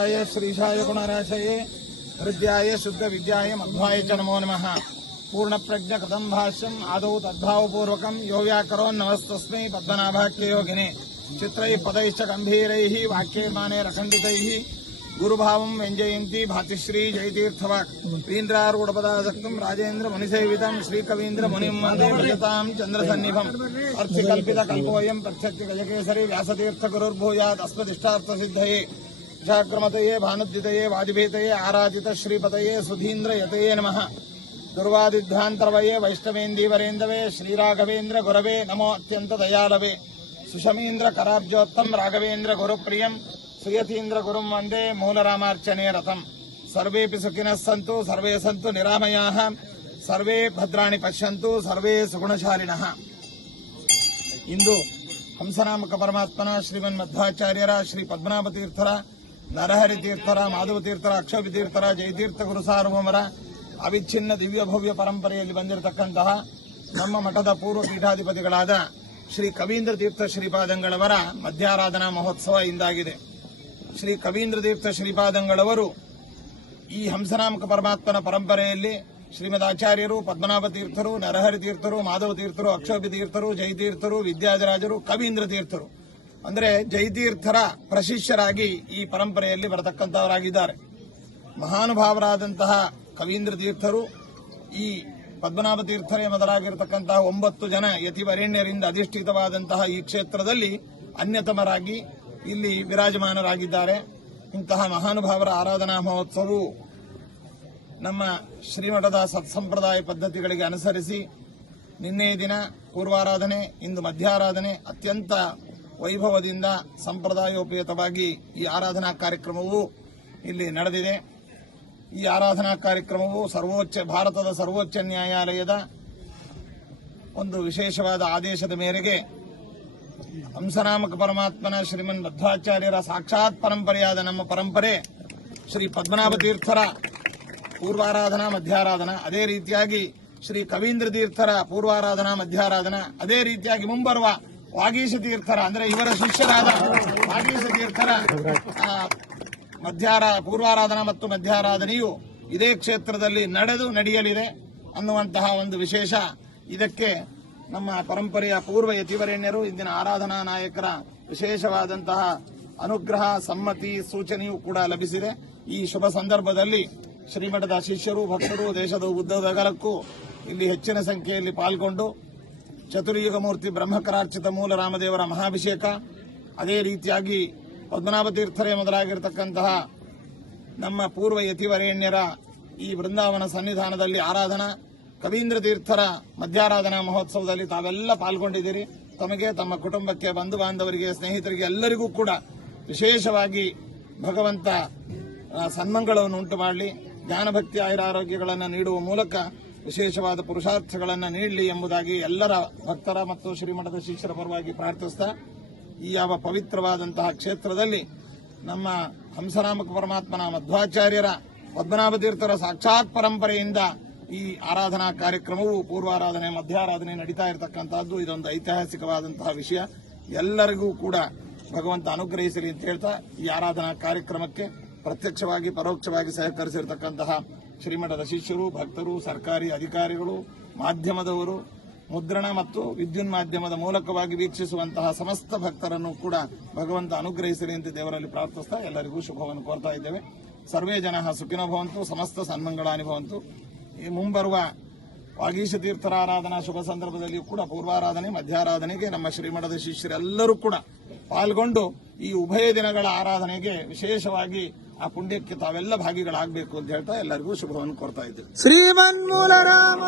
श्रीशाय गुणराशये हृद्याय शुद्ध विद्याय मध्वाय च नमो नमः। पूर्ण प्रज्ञ कृतं भाष्यम् आदौ तद्भावपूर्वकं यो व्याकरोन् नमस्तस्मै पद्मनाभाख्य योगिने चित्रैः पदैश्च गम्भीरैः वाक्यैर्मानैरखण्डितैः गुरुभावं व्यञ्जयन्ती भातिश्री जयतीर्थवाक् वीन्द्रारूढपदासक्तं राजेन्द्र मुनिसेवितं श्रीकवीन्द्र मुनिं वन्दे भजतां चन्द्रसन्निभम् अर्थिकल्पितकल्पोऽयं प्रत्यक्षगजकेसरी व्यासतीर्थगुरुर्भूयात् अस्मदिष्टार्थसिद्धये जाग्रमतये भानुद्युतये वाजपेतये आराधित श्रीपतये सुधीन्द्रयतये नमः। दुर्वादिध्वान्तरवये वैष्णवेन्दीवरेन्दवे श्रीराघवेन्द्र गुरवे नमो अत्यंत दयालवे सुषमीन्द्र कराब्जोत्तम राघवेन्द्र गुरुप्रियं श्रीयतीन्द्र गुरुं वन्दे मूलरामार्चने रथम्। सर्वेऽपि सुखिनः सन्तु सर्वे सन्तु निरामयाः सर्वे भद्राणि पश्यन्तु सर्वे सुगुणशालिनः। इंदु हंसनामक परमात्मन श्रीमन्मध्वाचार्यर श्री पद्मनाभतीर्थर नरहरि तीर्थर माधव तीर्थर अक्षोभि तीर्थर जयतीर्थ गुरु सार्वभौमर अविच्छिन्न दिव्य भव्य परंपರೆಯಲ್ಲಿ ಬಂದಿರತಕ್ಕಂತಹ ನಮ್ಮ ಮಠದ ಪೂರ್ವ ಪೀಠಾಧಿಪತಿಗಳಾದ ಶ್ರೀ ಕವೀಂದ್ರ ತೀರ್ಥ ಶ್ರೀಪಾದಂಗಳವರ ಮಧ್ಯಾರಾಧನಾ ಮಹೋತ್ಸವ ಇಂದಾಗಿದೆ। ಶ್ರೀ ಕವೀಂದ್ರ ತೀರ್ಥ ಶ್ರೀಪಾದಂಗಳವರು ಈ ಹಂಸನಾಮಕ ಪರಮಾತ್ಮನ ಪರಂಪರೆಯಲ್ಲಿ ಶ್ರೀಮದ್ ಆಚಾರ್ಯರು ಪದ್ಮನಾಭ ತೀರ್ಥರು ನರಹರಿ ತೀರ್ಥರು ಮಾಧವ ತೀರ್ಥರು ಅಕ್ಷೋಭಿ ತೀರ್ಥರು ಜಯತೀರ್ಥರು ವಿದ್ಯಾಧರಾಜರು ಕವೀಂದ್ರ ತೀರ್ಥರು ಅಂದ್ರೆ ಜಯತೀರ್ಥರ ಪ್ರಶಿಷ್ಯರಾಗಿ ಈ ಪರಂಪರೆಯಲ್ಲಿ ಬರತಕ್ಕಂತವರಾಗಿದ್ದಾರೆ। ಮಹಾನುಭಾವರಾದಂತಹ ಕವೀಂದ್ರ ತೀರ್ಥರು ಈ ಪದ್ಮನಾಭ ತೀರ್ಥರೇ ಮೊದಲಾಗಿರತಕ್ಕಂತಹ 9 ಜನ ಯತಿವರೇಣ್ಯರಿಂದ ಅಧಿಷ್ಠಿತವಾದಂತಹ ಈ ಕ್ಷೇತ್ರದಲ್ಲಿ ಅನ್ಯತಮರಾಗಿ ಇಲ್ಲಿ ವಿರಾಜಮಾನರಾಗಿದ್ದಾರೆ। ಇಂತಹ ಮಹಾನುಭಾವರ ಆರಾಧನಾ ಮಹೋತ್ಸವವು ನಮ್ಮ ಶ್ರೀಮಠದ ಸತ್ಸಂಪ್ರದಾಯ ಪದ್ಧತಿಗಳಿಗೆ ಅನುಸರಿಸಿ ನಿನ್ನೆ ದಿನ ಪೂರ್ವಾರಾಧನೆ ಇಂದು ಮಧ್ಯಾರಾಧನೆ ಅತ್ಯಂತ ವೈಭವದಿಂದ ಸಂಪ್ರದಾಯೋಪೇತವಾಗಿ ಈ ಆರಾಧನಾ ಕಾರ್ಯಕ್ರಮವು ಇಲ್ಲಿ ನಡೆದಿದೆ। ಈ ಆರಾಧನಾ ಕಾರ್ಯಕ್ರಮವು ಭಾರತದ ಸರ್ವೋಚ್ಚ ನ್ಯಾಯಾಲಯದ ಒಂದು ವಿಶೇಷವಾದ ಆದೇಶದ ಮೇರೆಗೆ ಹಂಸನಾಮಕ ಪರಮಾತ್ಮನ ಶ್ರೀಮನ್ ಮಧ್ವಾಚಾರ್ಯರ ಸಾಕ್ಷಾತ್ ಪರಂಪರೆಯಾದ ನಮ್ಮ ಪರಂಪರೆ ಶ್ರೀ ಪದ್ಮನಾಭ ತೀರ್ಥರ ಪೂರ್ವಾರಾಧನಾ ಮಧ್ಯಾರಾಧನಾ, ಅದೇ ರೀತಿಯಾಗಿ ಶ್ರೀ ಕವೀಂದ್ರ ತೀರ್ಥರ ಪೂರ್ವಾರಾಧನಾ ಮಧ್ಯಾರಾಧನಾ, ಅದೇ ರೀತಿಯಾಗಿ ಮುಂಬರುವ ವಾಗೀಶ ತೀರ್ಥರ ಅಂದ್ರೆ ಇವರ ಶಿಷ್ಯರಾದ ವಾಗೀಶ ತೀರ್ಥರ ಪೂರ್ವಾರಾಧನಾ ಮತ್ತು ಮಧ್ಯಾರಾಧನೆಯು ಇದೇ ಕ್ಷೇತ್ರದಲ್ಲಿ ನಡೆಯಲಿದೆ ಅನ್ನುವಂತಹ ಒಂದು ವಿಶೇಷ ಇದಕ್ಕೆ ನಮ್ಮ ಪರಂಪರೆಯ ಪೂರ್ವ ಯತಿವರೇಣ್ಯರು ಇಂದಿನ ಆರಾಧನಾ ನಾಯಕರ ವಿಶೇಷವಾದಂತಹ ಅನುಗ್ರಹ ಸಮ್ಮತಿ ಸೂಚನೆಯೂ ಕೂಡ ಲಭಿಸಿದೆ। ಈ ಶುಭ ಸಂದರ್ಭದಲ್ಲಿ ಶ್ರೀಮಠದ ಶಿಷ್ಯರು ಭಕ್ತರು ದೇಶದ ಉದ್ದಗಲಕ್ಕೂ ಇಲ್ಲಿ ಹೆಚ್ಚಿನ ಸಂಖ್ಯೆಯಲ್ಲಿ ಪಾಲ್ಗೊಂಡು ಚತುರ್ಯುಗ ಮೂರ್ತಿ ಬ್ರಹ್ಮಕರಾರ್ಚಿತ ಮೂಲ ರಾಮದೇವರ ಮಹಾಭಿಷೇಕ, ಅದೇ ರೀತಿಯಾಗಿ ಪದ್ಮನಾಭ ತೀರ್ಥರೇ ಮೊದಲಾಗಿರತಕ್ಕಂತಹ ನಮ್ಮ ಪೂರ್ವ ಯತಿವರೇಣ್ಯರ ಈ ವೃಂದಾವನ ಸನ್ನಿಧಾನದಲ್ಲಿ ಆರಾಧನಾ, ಕವೀಂದ್ರ ತೀರ್ಥರ ಮಧ್ಯಾರಾಧನಾ ಮಹೋತ್ಸವದಲ್ಲಿ ತಾವೆಲ್ಲ ಪಾಲ್ಗೊಂಡಿದ್ದೀರಿ। ತಮಗೆ ತಮ್ಮ ಕುಟುಂಬಕ್ಕೆ ಬಂಧು ಬಾಂಧವರಿಗೆ ಸ್ನೇಹಿತರಿಗೆ ಎಲ್ಲರಿಗೂ ಕೂಡ ವಿಶೇಷವಾಗಿ ಭಗವಂತ ಸನ್ಮಂಗಳವನ್ನು ಉಂಟು ಮಾಡಲಿ, ಜ್ಞಾನಭಕ್ತಿ ಆಯುರಾರೋಗ್ಯಗಳನ್ನು ನೀಡುವ ಮೂಲಕ ವಿಶೇಷವಾದ ಪುರುಷಾರ್ಥಗಳನ್ನು ನೀಡಲಿ ಎಂಬುದಾಗಿ ಎಲ್ಲರ ಭಕ್ತರ ಮತ್ತು ಶ್ರೀಮಠದ ಶಿಷ್ಯರ ಪರವಾಗಿ ಪ್ರಾರ್ಥಿಸ್ತಾ ಈ ಯಾವ ಪವಿತ್ರವಾದಂತಹ ಕ್ಷೇತ್ರದಲ್ಲಿ ನಮ್ಮ ಹಂಸನಾಮಕ ಪರಮಾತ್ಮನ ಮಧ್ವಾಚಾರ್ಯರ ಪದ್ಮನಾಭ ತೀರ್ಥರ ಸಾಕ್ಷಾತ್ ಪರಂಪರೆಯಿಂದ ಈ ಆರಾಧನಾ ಕಾರ್ಯಕ್ರಮವು ಪೂರ್ವಾರಾಧನೆ ಮಧ್ಯಾರಾಧನೆ ನಡೀತಾ ಇರತಕ್ಕಂತಹದ್ದು ಇದೊಂದು ಐತಿಹಾಸಿಕವಾದಂತಹ ವಿಷಯ। ಎಲ್ಲರಿಗೂ ಕೂಡ ಭಗವಂತ ಅನುಗ್ರಹಿಸಲಿ ಅಂತ ಹೇಳ್ತಾ ಈ ಆರಾಧನಾ ಕಾರ್ಯಕ್ರಮಕ್ಕೆ ಪ್ರತ್ಯಕ್ಷವಾಗಿ ಪರೋಕ್ಷವಾಗಿ ಸಹಕರಿಸಿರತಕ್ಕಂತಹ ಶ್ರೀಮಠದ ಶಿಷ್ಯರು ಭಕ್ತರು ಸರ್ಕಾರಿ ಅಧಿಕಾರಿಗಳು ಮಾಧ್ಯಮದವರು ಮುದ್ರಣ ಮತ್ತು ವಿದ್ಯುನ್ ಮಾಧ್ಯಮದ ಮೂಲಕವಾಗಿ ವೀಕ್ಷಿಸುವಂತಹ ಸಮಸ್ತ ಭಕ್ತರನ್ನು ಕೂಡ ಭಗವಂತ ಅನುಗ್ರಹಿಸಲಿ ಅಂತ ದೇವರಲ್ಲಿ ಪ್ರಾರ್ಥಿಸ್ತಾ ಎಲ್ಲರಿಗೂ ಶುಭವನ್ನು ಕೋರ್ತಾ ಇದ್ದೇವೆ। ಸರ್ವೇ ಜನ ಸುಖಿನೋ ಭವಂತು ಸಮಸ್ತ ಸನ್ಮಂಗಳಾನಿ ಭವಂತು। ಈ ಮುಂಬರುವ ವಾಗೀಶ ತೀರ್ಥರ ಆರಾಧನಾ ಶುಭ ಸಂದರ್ಭದಲ್ಲಿಯೂ ಕೂಡ ಪೂರ್ವಾರಾಧನೆ ಮಧ್ಯಾರಾಧನೆಗೆ ನಮ್ಮ ಶ್ರೀಮಠದ ಶಿಷ್ಯರೆಲ್ಲರೂ ಕೂಡ ಪಾಲ್ಗೊಂಡು ಈ ಉಭಯ ದಿನಗಳ ಆರಾಧನೆಗೆ ವಿಶೇಷವಾಗಿ ಆ ಪುಣ್ಯಕ್ಕೆ ತಾವೆಲ್ಲ ಭಾಗಿಗಳಾಗಬೇಕು ಅಂತ ಹೇಳ್ತಾ ಎಲ್ಲರಿಗೂ ಶುಭವನ್ನು ಕೋರ್ತಾ ಇದ್ದೇವೆ। ಶ್ರೀಮನ್ಮೂಲ ರಾಮ